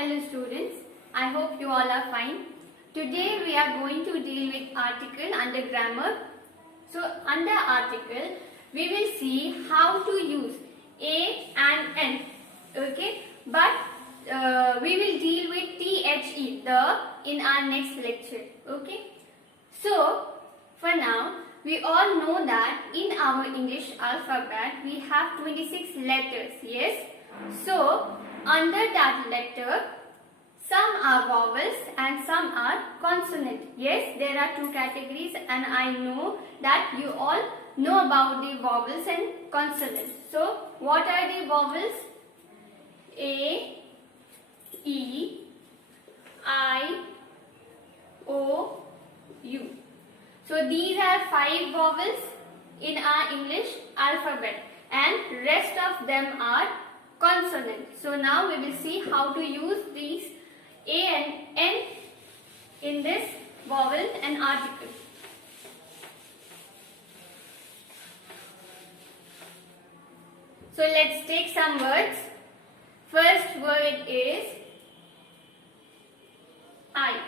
Hello students, I hope you all are fine. Today we are going to deal with article under grammar. So under article we will see how to use a and n. Okay, but we will deal with the in our next lecture. Okay, so for now we all know that in our English alphabet we have 26 letters. Yes, so under that letter, some are vowels and some are consonant. Yes, there are two categories and I know that you all know about the vowels and consonants. So, what are the vowels? A, E, I, O, U. So, these are 5 vowels in our English alphabet and rest of them are consonants. So now we will see how to use these A and N in this vowel and article. So let's take some words. First word is I.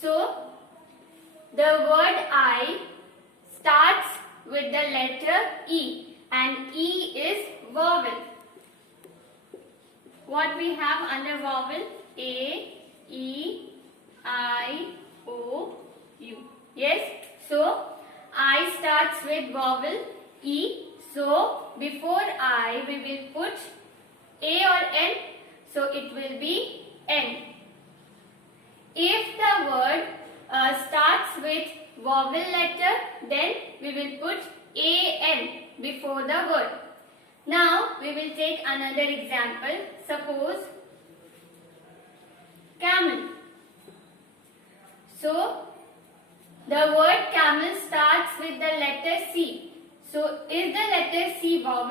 So the word I starts with the letter E and E is vowel. What we have under vowel? A, E, I, O, U. Yes? So, I starts with vowel E. So, before I we will put A or N. So, it will be N. If the word starts with vowel letter, then we will put A-N before the word. Now we will take another example. Suppose camel. So the word camel starts with the letter C. So is the letter C vowel?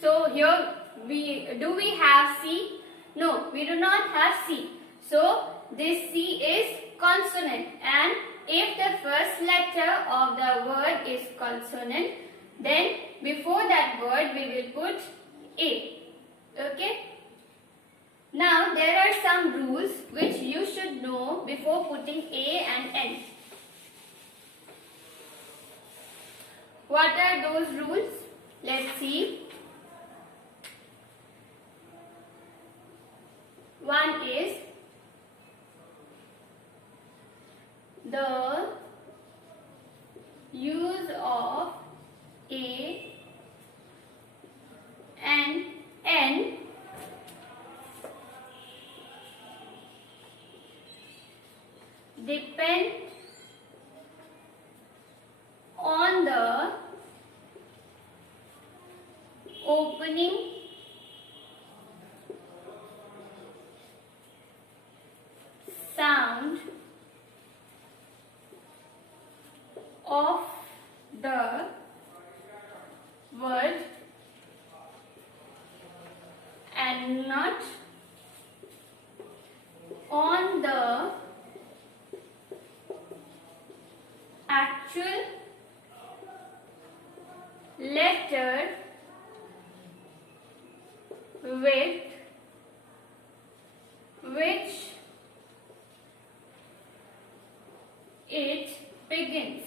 So here we have C? No, we do not have C. So this C is consonant, and if the first letter of the word is consonant, then before that word we will put A. Okay? Now there are some rules which you should know before putting A and N. What are those rules? Let's see. One is the use of A and N depend on the opening sound of the word and not on the actual letter with which it begins.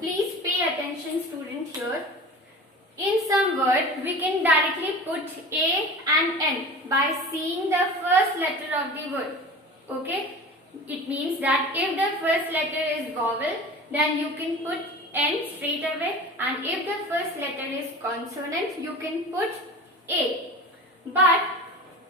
Please pay attention, student, here. In some word, we can directly put A and N by seeing the first letter of the word. Okay? It means that if the first letter is vowel, then you can put N straight away, and if the first letter is consonant, you can put A. But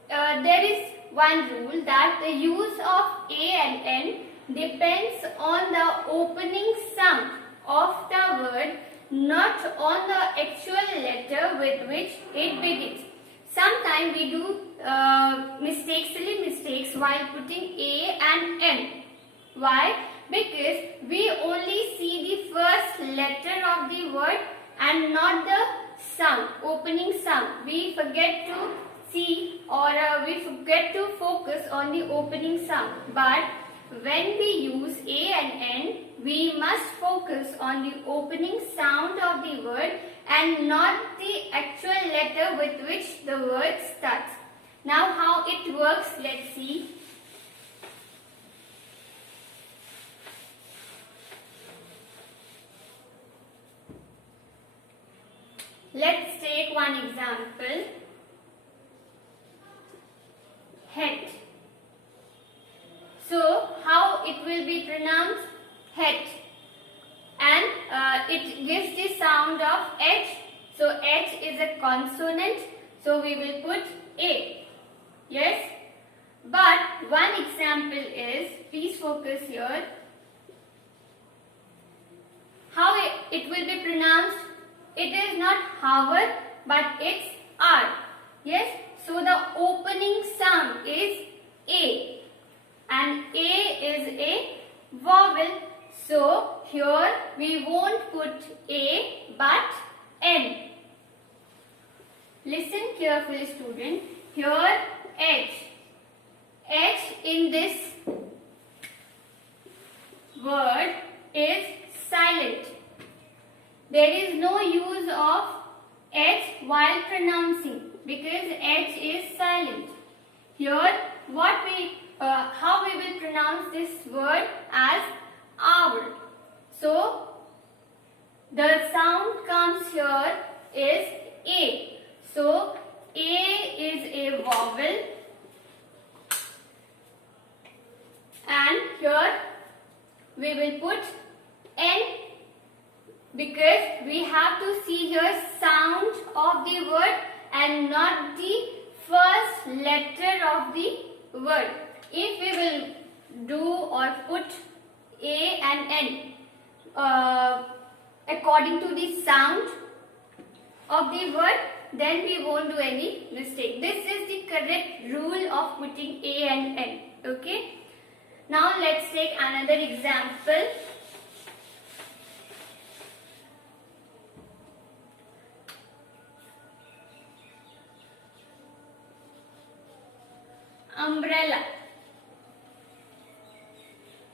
there is one rule that the use of A and N depends on the opening sound of the word, not on the actual letter with which it begins. Sometimes we do silly mistakes while putting A and N. Why? Because we only see the first letter of the word and not the sound, opening sound. We forget to see or we forget to focus on the opening sound. But when we use A and N, we must focus on the opening sound of the word and not the actual letter with which the word starts. Now how it works, let's see. Let's take one example. Het. So how it will be pronounced? Het. And it gives the sound of H. So H is a consonant. So we will put A. Yes? But one example is, please focus here. How it will be pronounced? It is not hour, but it's R. Yes? So the opening sound is A. And A is a vowel. So here we won't put A but N. Listen carefully, student. Here H. H in this word is silent. There is no use of H while pronouncing because H is silent. Here how we will pronounce this word as hour. So the sound comes here is A. So A is a vowel and here we will put N because we have to see here sound of the word and not the first letter of the word. If we will do or put A and N according to the sound of the word, then we won't do any mistake. This is the correct rule of putting A and N. Okay. Now let's take another example. Umbrella.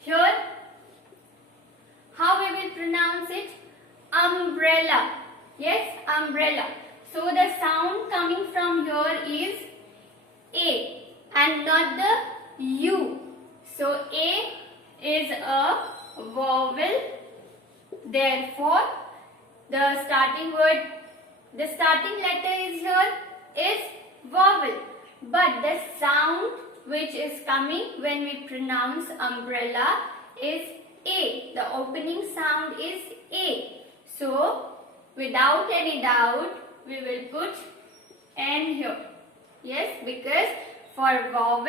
Here, how we will pronounce it? Umbrella. Yes, umbrella. So the sound coming from here is A and not the U. So A is a vowel. Therefore, the starting letter is here is vowel. But the sound which is coming when we pronounce umbrella is A. The opening sound is A. So, without any doubt, we will put N here. Yes, because for vowel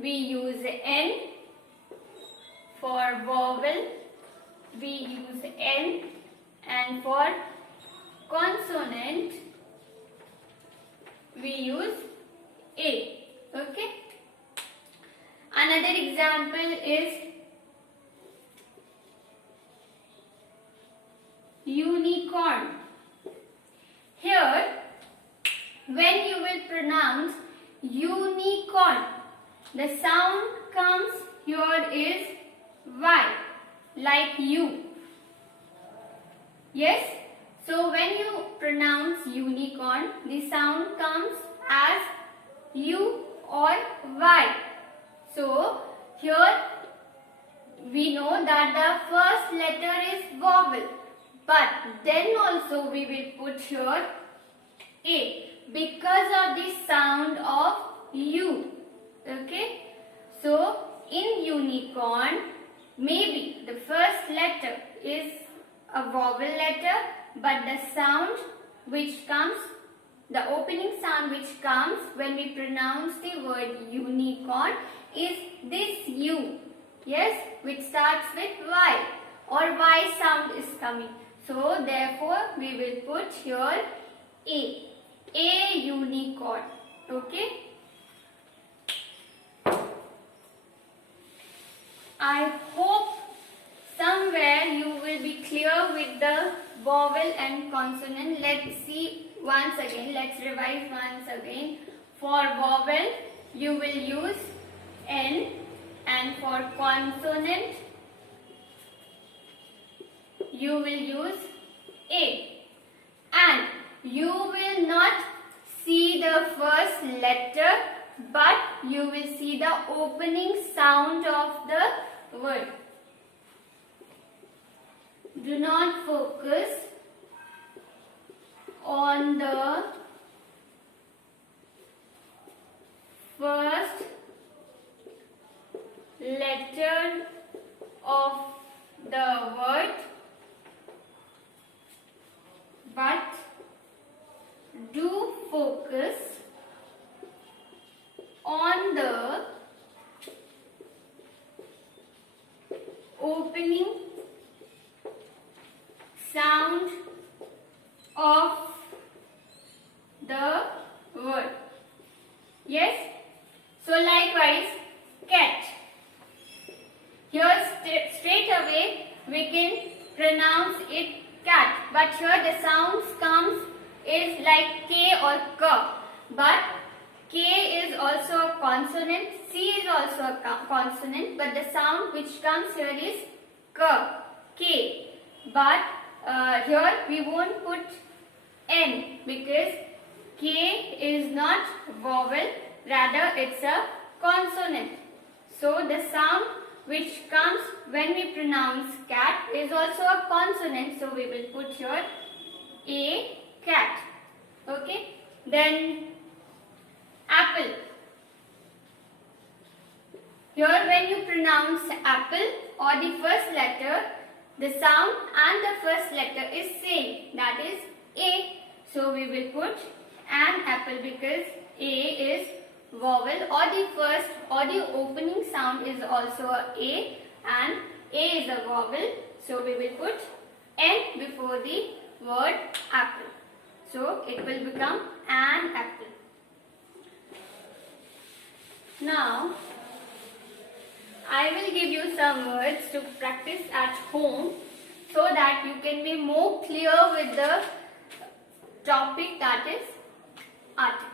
we use N. For vowel we use N. And for consonant we use A. Okay. Another example is unicorn. Here, when you will pronounce unicorn, the sound comes here is Y, like U. Yes? So when you pronounce unicorn, the sound comes as U or Y. So here we know that the first letter is vowel, but then also we will put here A because of the sound of U. Okay. So in unicorn, maybe the first letter is a vowel letter, but the sound which comes, the opening sound which comes when we pronounce the word unicorn is this U. Yes, which starts with Y or Y sound is coming. So therefore we will put here A unicorn. Okay. I hope somewhere you will be clear with the vowel and consonant. Let's see once again. Let's revise once again. For vowel you will use N, and for consonant you will use A. And you will not see the first letter, but you will see the opening sound of the word. Do not focus on the first letter of the word, but do focus on the opening sound of the word. Yes? So likewise, cat. Here straight away we can pronounce it cat, but here the sounds comes is like K or K, but K is also a consonant, C is also a consonant, but the sound which comes here is K. But here we won't put N because K is not vowel, rather it's a consonant. So the sound which comes when we pronounce cat is also a consonant, so we will put here A, cat. Okay, then apple. Here when you pronounce apple or the first letter, the sound and the first letter is same, that is A. So we will put an apple because A is vowel, or the first or the opening sound is also a A, and A is a vowel, so we will put N before the word apple. So it will become an apple. Now I will give you some words to practice at home so that you can be more clear with the topic, that is article.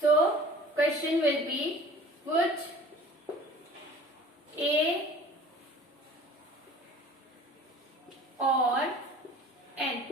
So question will be, put A or N.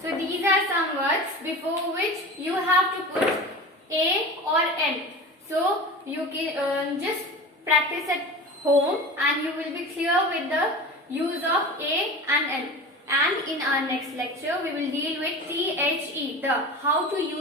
So these are some words before which you have to put A or N. So you can just practice at home and you will be clear with the use of A and N. And in our next lecture we will deal with THE, the how to use